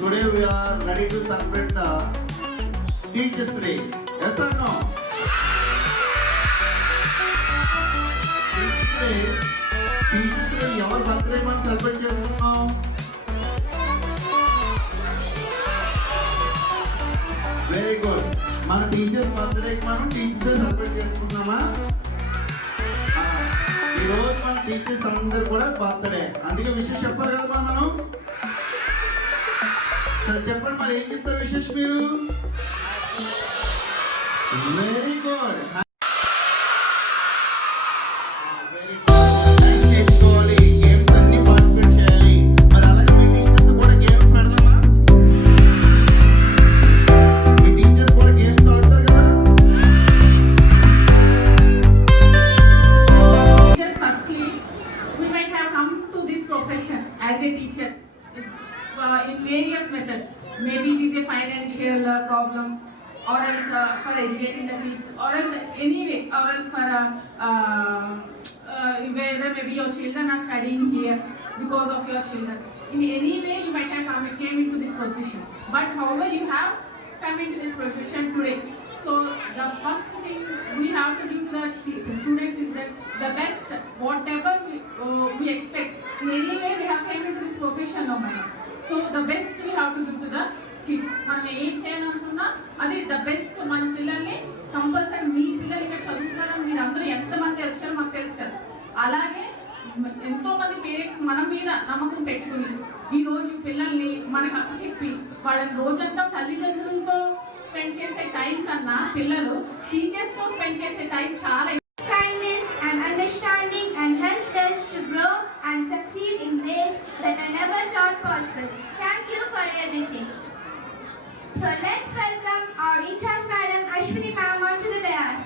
today we are ready to celebrate the Teachers Day. Yes or no? Teachers Day ఎవరి బర్త్డే మనం సెలబ్రేట్ చేసుకున్నాం? Very good. మన టీచర్స్ బర్త్డేకి మనం టీచర్స్ డే సెలబ్రేట్ చేసుకున్నామా? ఈ రోజు మన టీచర్స్ అందరు కూడా బర్త్డే, అందుకే విషయం చెప్పాలి కదా మనం. చెప్పండి మరి ఏం చెప్తారు విశేష్ మీరు? Very good. As a teacher, in various methods, maybe it is a financial problem, or else for educating the kids, or else anyway, or else for whether maybe your children are studying here because of your children. In any way, you might have came into this profession. But however, you have come into this profession today. So the first thing we have to give to the students is that the best, whatever we expect. In any way, we have came into this profession now, madam. So the best we have to give to the kids. మనం ఏం చేయాలనుకున్నా అది the best. మన పిల్లల్ని కంపల్సరీ, మీ పిల్లలు ఇక్కడ చదువుతున్నారని మీరు అందరూ ఎంతమంది వచ్చారో మాకు తెలుసు కదా. అలాగే ఎంతో మంది పేరెంట్స్ మన మీద నమ్మకం పెట్టుకుని ఈరోజు పిల్లల్ని మనకు చెప్పి వాళ్ళని రోజంతా తల్లిదండ్రులతో స్పెండ్ చేసే టైం కన్నా పిల్లలు టీచర్స్ తో స్పెండ్ చేసే టైం చాలా. Kindness and understanding and helped us to grow and succeed in ways that I never thought possible. Thank you for everything. So let's welcome our in-charge Madam Ashwini ma'am onto the dais.